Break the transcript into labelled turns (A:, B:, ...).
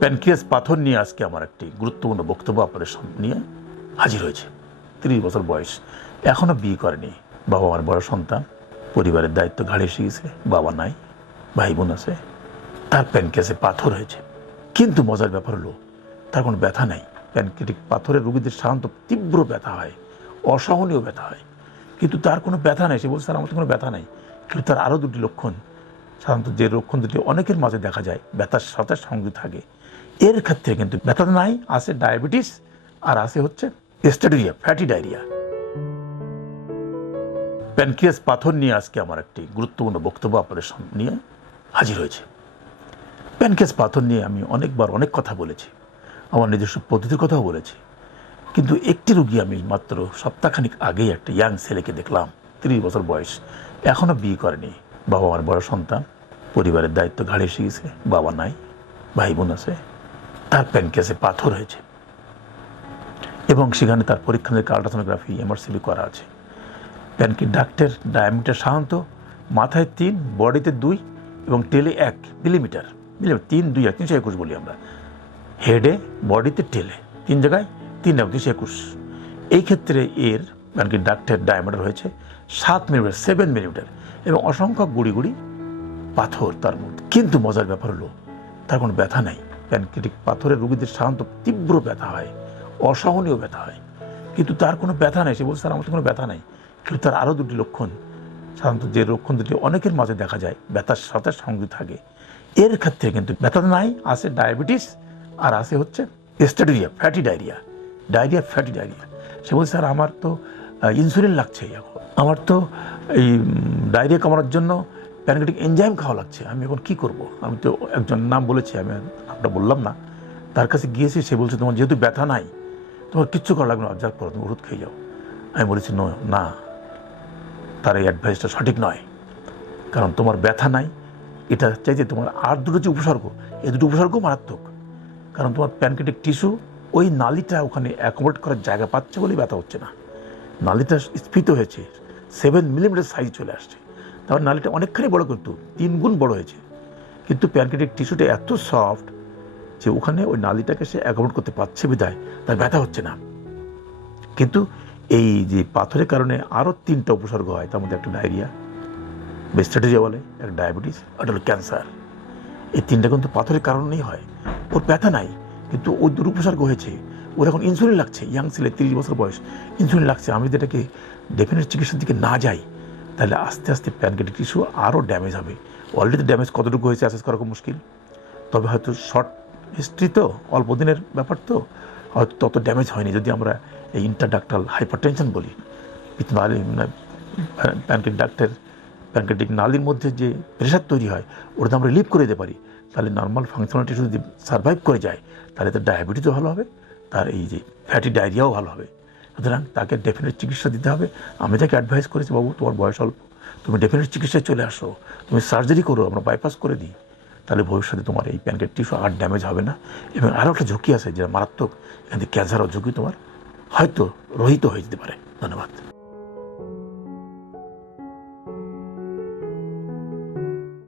A: Pancreas পাথর নিয়ে আজকে আমার একটি গুরুত্বপূর্ণ বক্তব্য আপনাদের নিয়ে হাজির হয়েছে। তিরিশ বছর বয়স। এখনও বিয়ে করেনি। বাবা আমার বড় সন্তান। পরিবারের দায়িত্ব ঘাড়ে এসে গেছে। বাবা নাই, ভাই বোন আছে। তার প্যানক্রিয়াসে পাথর হয়েছে। কিন্তু মজার ব্যাপার হলো, তার কোনো ব্যথা নাই। প্যানক্রিয়াটিক পাথরের রোগীদের সাধারণত তীব্র ব্যথা হয়। অসহনীয় ব্যথা হয়। কিন্তু তার কোনো ব্যথা নেই। সে বলছে, স্যার, আমার তো কোনো ব্যথা নাই। কিন্তু তার আরও দুটি লক্ষণ। সাধারণত যে লক্ষণ দুটি অনেকের মাঝে দেখা যায়, ব্যথার সাথে সঙ্গে থাকে। এর ক্ষেত্রে কিন্তু ব্যথা নাই আছে ডায়াবেটিস আর আছে হচ্ছে স্টেডুরিয়া ফ্যাটি ডায়রিয়া প্যানক্রিয়াস পাথর নিয়ে আজকে আমার একটি গুরুত্বপূর্ণ বক্তব্য আপনাদের সামনে নিয়ে হাজির হয়েছে। প্যানক্রিয়াস পাথর নিয়ে আমি অনেকবার অনেক কথা বলেছি, আমার নিজস্ব পদ্ধতির কথাও বলেছি, কিন্তু একটি রুগী আমি মাত্র সপ্তাহখানিক আগেই একটা ইয়াং ছেলেকে দেখলাম, তিরিশ বছর বয়স এখনও বিয়ে করেনি। বাবা আমার বড় সন্তান, পরিবারের দায়িত্ব ঘাড়ে এসে গেছে, বাবা নাই ভাই বোন আছে তার প্যানক্রিয়াসে পাথর হয়েছে। এবং সেখানে তার পরীক্ষা নিরীক্ষা আলট্রাসোনোগ্রাফি এমআরসিবি করা আছে। প্যানকি ডাক্টের ডায়ামিটার সাধারণত মাথায় তিন, বডিতে দুই এবং টেলে এক মিলিমিটার মিলিমিটার তিন, দুই, এক, তিনশো একুশ বলি আমরা। হেডে বডিতে টেলে, তিন জায়গায় তিন এক তিনশো একুশ। এই ক্ষেত্রে এর প্যানকি ডাক্টের ডায়ামিটার হয়েছে সাত মিলিমিটার সেভেন মিলিমিটার এবং অসংখ্য গুড়ি গুড়ি পাথর তার মধ্যে। কিন্তু মজার ব্যাপার হলো, তার কোনো ব্যথা নাই। প্যানক্রিটিক পাথরের রোগীদের সাধারণত তীব্র ব্যথা হয়, অসহনীয় ব্যথা হয়। কিন্তু তার কোনো ব্যথা নেই, সে বলছে স্যার আমার তো কোনো ব্যথা নাই। কিন্তু তার আরও দুটি লক্ষণ, সাধারণত যে লক্ষণ দুটি অনেকের মাঝে দেখা যায়, ব্যথার সাথে সঙ্গে থাকে। এর ক্ষেত্রে কিন্তু ব্যথা নাই, আছে ডায়াবেটিস, আর আছে হচ্ছে steatorrhoea, fatty diarrhoea diarrhoea, fatty diarrhoea. সে বলছে, স্যার, আমার তো ইনসুলিন লাগছে এখন। আমার তো এই ডায়রিয়া কমানোর জন্য প্যানকেটিক এনজাইম খাওয়া লাগছে। আমি এখন কি করব? আমি তো একজন নাম বলেছি আমি নামটা বললাম না। তার কাছে গিয়েছি সে বলছে তোমার যেহেতু ব্যথা নাই তোমার কিচ্ছু করা লাগবে না অবজার্ভ করো তুমি ওষুধ খেয়ে যাও। আমি বলেছি "No, না তার এই অ্যাডভাইসটা সঠিক নয়। কারণ তোমার ব্যথা নাই এটা চাইতে তোমার আর দুটো যে উপসর্গ এই দুটো উপসর্গ মারাত্মক। কারণ তোমার প্যানকেটিক টিস্যু ওই নালিটা ওখানে অ্যাকোমোডেট করার জায়গা পাচ্ছে বলেই ব্যথা হচ্ছে না। নালিটা স্ফীত হয়েছে সেভেন মিলিমিটার সাইজ চলে আসছে। তারপর নালিটা অনেকখানি বড় কিন্তু তিন গুণ বড় হয়েছে। কিন্তু প্যানকেটিক টিস্যুটা এত সফট যে ওখানে ওই নালিটাকে সে অ্যাকোমোড করতে পারছে বিধায় তার ব্যথা হচ্ছে না। কিন্তু এই যে পাথরের কারণে আরও তিনটা উপসর্গ হয়, তার মধ্যে একটা ডায়রিয়া বেস্টাটেরিয়া বলে একটা ডায়াবেটিস একটা হলো ক্যান্সার। এই তিনটা কিন্তু পাথরের কারণেই হয়। ওর ব্যথা নাই, কিন্তু ওর দুর উপসর্গ হয়েছে। ওর এখন ইনসুলিন লাগছে, ইয়াং ছেলে, তিরিশ বছর বয়স। ইনসুলিন লাগছে, আমি যদি এটাকে ডেফিনেট চিকিৎসার দিকে না যাই তাহলে আস্তে আস্তে প্যানকেটিক টিস্যু আরও ড্যামেজ হবে। অলরেডি ড্যামেজ কতটুকু হয়েছে অ্যাসেস করা খুব মুশকিল। তবে হয়তো শর্ট হিস্ট্রি তো, অল্প দিনের ব্যাপার তো, হয়তো তত ড্যামেজ হয়নি। যদি আমরা এই ইন্টারডাক্টাল হাইপারটেনশন বলি নালি প্যানকেট ডাক্টের প্যানকেটিক নালির মধ্যে যে প্রেশার তৈরি হয়, ওটা আমরা রিলিভ করে দিতে পারি। তাহলে নর্মাল ফাংশনাল টিস্যু যদি সার্ভাইভ করে যায়, তাহলে তার ডায়াবেটিসও ভালো হবে, তার এই যে ফ্যাটি ডায়রিয়াও ভালো হবে। সুতরাং তাকে ডেফিনেট চিকিৎসা দিতে হবে। আমি তাকে অ্যাডভাইস করেছি, বাবু, তোমার বয়স অল্প। তুমি ডেফিনেট চিকিৎসায় চলে আসো। তুমি সার্জারি করো, আমরা বাইপাস করে দিই। তাহলে ভবিষ্যতে তোমার এই প্যানকেট টিস্যু আর ড্যামেজ হবে না। এবং আরও একটা ঝুঁকি আছে যে মারাত্মক, এখান থেকে ক্যান্সারও ঝুঁকি তোমার হয়তো রহিত হয়ে যেতে পারে। ধন্যবাদ।